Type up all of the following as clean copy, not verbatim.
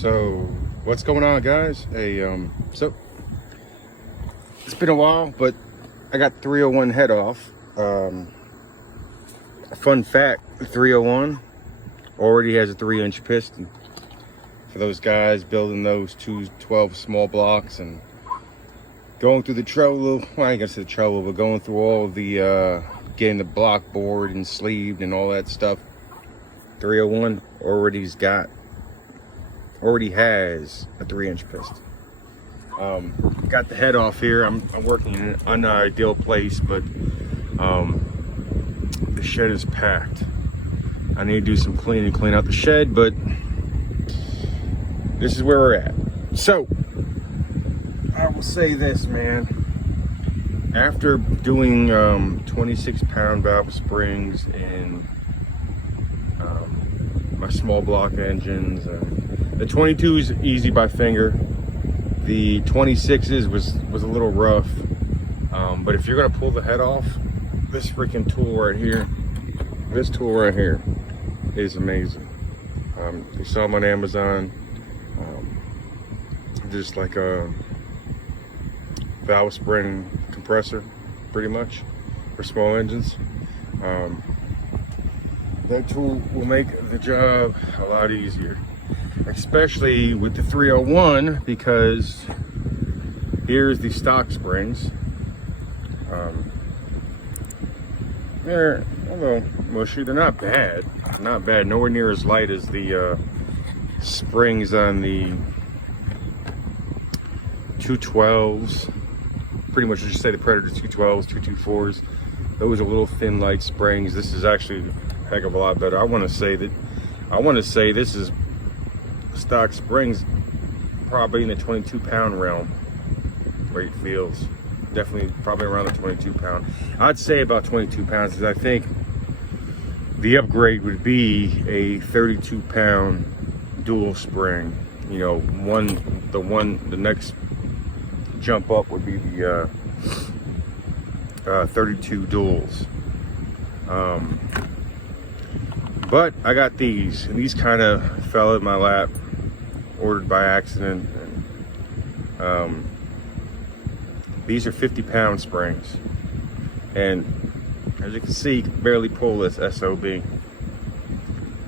So what's going on, guys? So it's been a while, but I got 301 head off. Fun fact, 301 already has a 3-inch piston. For those guys building those 212 small blocks and going through the trouble, well, I ain't gonna say the trouble, but going through all of the getting the block board and sleeved and all that stuff, 301 already has a 3-inch piston. Got the head off here. I'm working in an unideal place, but the shed is packed. I need to do some cleaning, clean out the shed, but this is where we're at. So I will say this, man. After doing 26-pound valve springs in my small block engines, the 22s easy by finger. The 26s was a little rough, but if you're gonna pull the head off, this freaking tool right here, is amazing. You saw them on Amazon. Just like a valve spring compressor, pretty much, for small engines. That tool will make the job a lot easier, especially with the 301, because here's the stock springs. They're a little mushy. They're not bad, nowhere near as light as the springs on the 212s. Pretty much just say the Predator 212s, 224s. Those are little thin light springs. This is actually a heck of a lot better. I want to say this is stock springs, probably in the 22-pound realm weight feels. Definitely probably around the 22-pound. I'd say about 22 pounds, because I think the upgrade would be a 32-pound dual spring. You know, the next jump up would be the 32 duals. But I got these, and these kind of fell in my lap, ordered by accident. And, these are 50-pound springs, and as you can see, you can barely pull this SOB,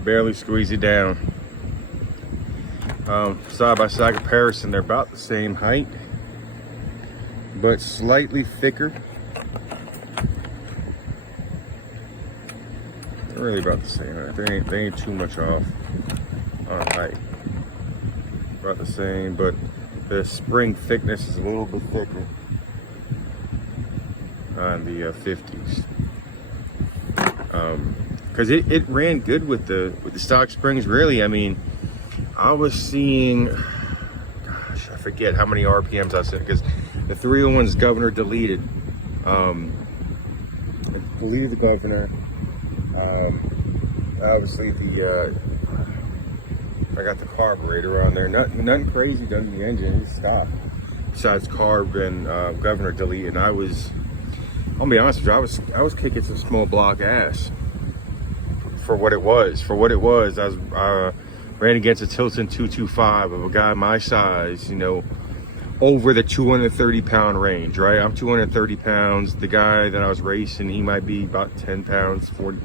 barely squeeze it down. Side by side comparison, they're about the same height, but slightly thicker. They're really about the same height. They ain't too much off on height. About the same, but the spring thickness is a little bit thicker on the 50s, because it ran good with the stock springs. Really, I mean, I was seeing, gosh, I forget how many RPMs I said, because the 301's governor deleted. I believe the governor. Obviously I got the carburetor on there. Nothing crazy done to the engine. It's stopped. Besides carb and governor delete, and I'll be honest with you, I was kicking some small block ass for what it was. I ran against a Tilton 225 of a guy my size, you know, over the 230-pound range, right? I'm 230 pounds. The guy that I was racing, he might be about 10 pounds, 10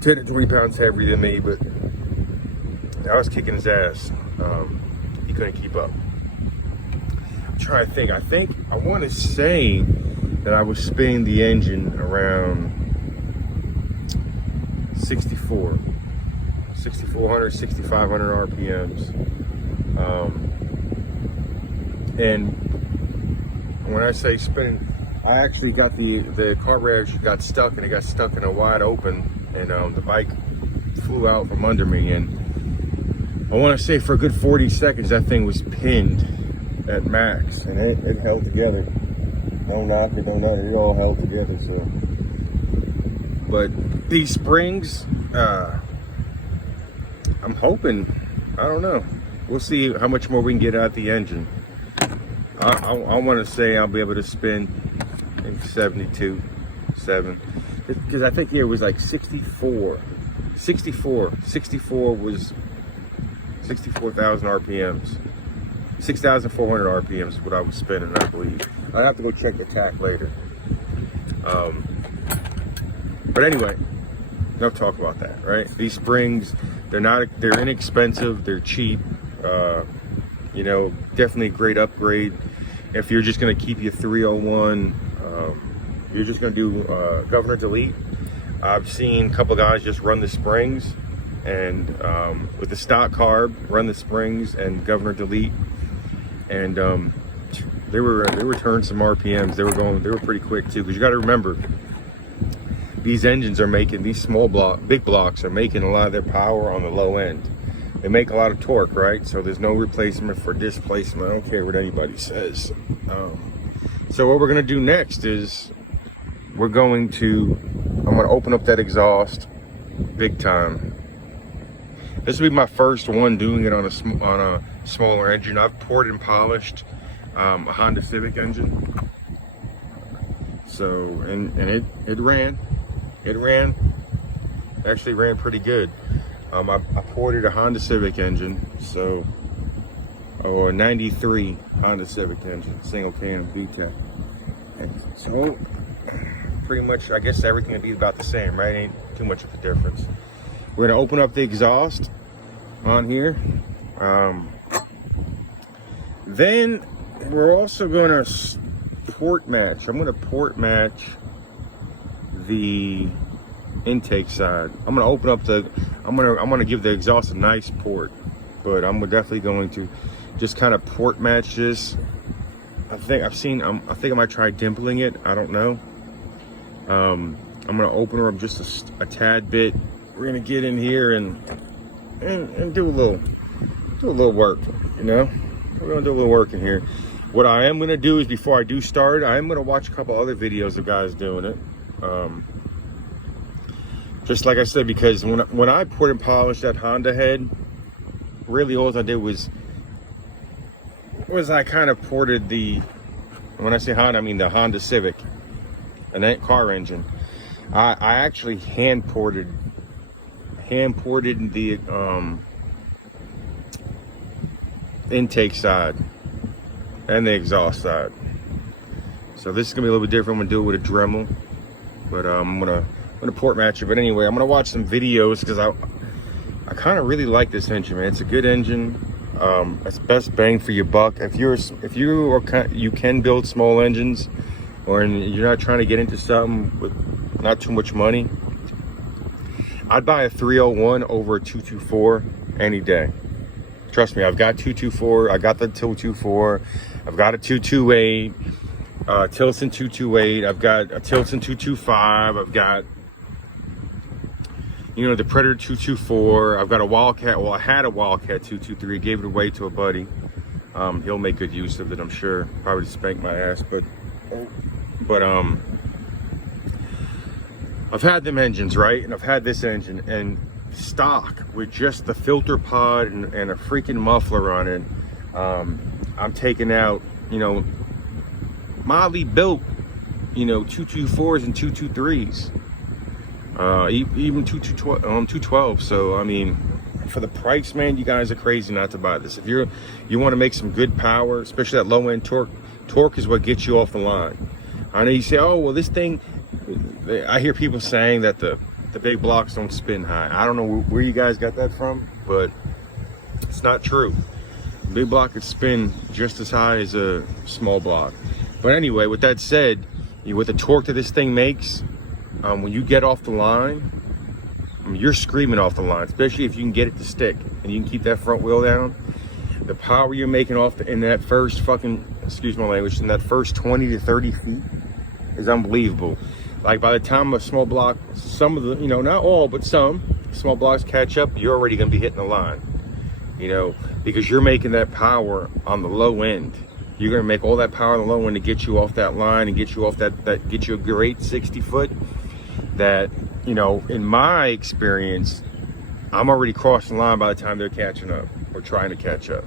to 20 pounds heavier than me, but I was kicking his ass. He couldn't keep up. I'm trying to think. I want to say that I was spinning the engine around 6,400, 6,500 RPMs. And when I say spinning, I actually got the carburetor got stuck, and it got stuck in a wide open, and the bike flew out from under me. And I want to say for a good 40 seconds, that thing was pinned at max, and it held together. No knocker, no nothing. It all held together. So, but these springs, I'm hoping, I don't know. We'll see how much more we can get out the engine. I want to say I'll be able to spin in 72, 7, because I think here was like 64 was 64,000 RPMs. 6,400 RPMs is what I was spinning, I believe. I have to go check the tach later. But anyway, enough talk about that, right? These springs, they're inexpensive, they're cheap. You know, definitely a great upgrade. If you're just gonna keep your 301, you're just gonna do Governor Delete. I've seen a couple guys just run the springs and with the stock carb, run the springs and Governor Delete, and they were turning some RPMs. They were pretty quick too, because you got to remember, these engines are making, these big blocks are making a lot of their power on the low end. They make a lot of torque, right? So there's no replacement for displacement. I don't care what anybody says. So what we're gonna do next is I'm gonna open up that exhaust big time. This will be my first one doing it on a smaller engine. I've poured and polished a Honda Civic engine. So, and it ran. Actually ran pretty good. I ported a Honda Civic engine, so, or a 93 Honda Civic engine, single cam VTEC. And so, pretty much, I guess everything would be about the same, right? Ain't too much of a difference. We're gonna open up the exhaust on here. Then we're also gonna port match. I'm gonna port match the intake side. I'm gonna open up I'm gonna give the exhaust a nice port, but I'm definitely going to just kind of port match this. I think I might try dimpling it. I don't know. I'm gonna open her up just a tad bit. We're gonna get in here and do a little work, you know. We're gonna do a little work in here. What I am gonna do is, before I do start, I am gonna watch a couple other videos of guys doing it. Just like I said, because when I poured and polished that Honda head, really all I did was I kind of ported when I say Honda, I mean the Honda Civic, and that car engine. I actually hand ported the intake side and the exhaust side. So this is gonna be a little bit different. I'm gonna do it with a Dremel, but I'm gonna port match it. But anyway, I'm gonna watch some videos because I kind of really like this engine, man. It's a good engine. It's best bang for your buck. If you can build small engines, or you're not trying to get into something with not too much money, I'd buy a 301 over a 224 any day. Trust me, I've got 224. I got the 224. I've got a 228. Tilson 228. I've got a Tilson 225. I've got, you know, the Predator 224. I've got a Wildcat. Well, I had a Wildcat 223. Gave it away to a buddy. He'll make good use of it, I'm sure. Probably spank my ass, but I've had them engines, right? And I've had this engine, and stock with just the filter pod and a freaking muffler on it. I'm taking out, you know, mildly built, you know, 224s and 223s, even 212. So I mean, for the price, man, you guys are crazy not to buy this. If you want to make some good power, especially that low end torque is what gets you off the line. I know you say, oh well, this thing, I hear people saying that the big blocks don't spin high. I don't know where you guys got that from, but it's not true. Big block could spin just as high as a small block. But anyway, with that said, with the torque that this thing makes, when you get off the line, I mean, you're screaming off the line, especially if you can get it to stick and you can keep that front wheel down. The power you're making in that first excuse my language, in that first 20 to 30 feet is unbelievable. Like by the time a small block, some of the, you know, not all, but some small blocks catch up, you're already going to be hitting the line, you know, because you're making that power on the low end. You're going to make all that power on the low end to get you off that line and get you off get you a great 60 foot that, you know, in my experience, I'm already crossing the line by the time they're catching up or trying to catch up.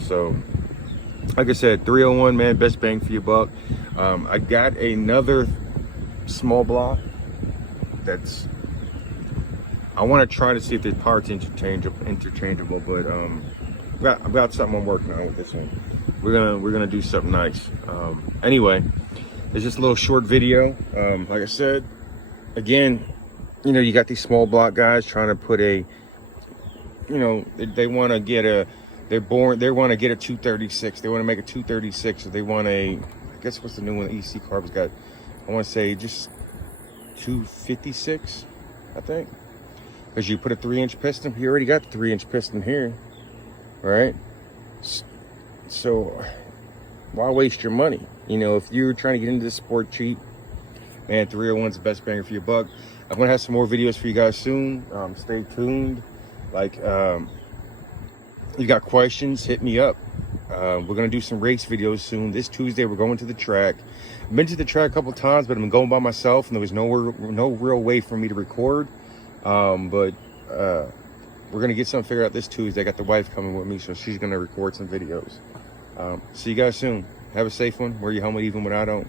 So like I said, 301, man, best bang for your buck. I got another small block that's I want to try to see if the parts interchangeable, but I've got something I'm working on with this one. We're gonna do something nice. Anyway, it's just a little short video. Like I said, again, you know, you got these small block guys trying to put a, you know, they want to get a, they want to get a 236. They want to make a 236, or they want a, I guess what's the new one? EC Carb's got, I want to say just 256, I think. Because you put a 3-inch piston, you already got the 3-inch piston here, right? So why waste your money? You know, if you're trying to get into this sport cheap, man, 301's the best banger for your buck. I'm gonna have some more videos for you guys soon. Stay tuned. Like, you got questions, hit me up. We're gonna do some race videos soon. This Tuesday, we're going to the track. I've been to the track a couple times, but I've been going by myself, and there was no real way for me to record. But we're gonna get something figured out this Tuesday. I got the wife coming with me, so she's gonna record some videos. See you guys soon. Have a safe one. Wear your helmet even when I don't.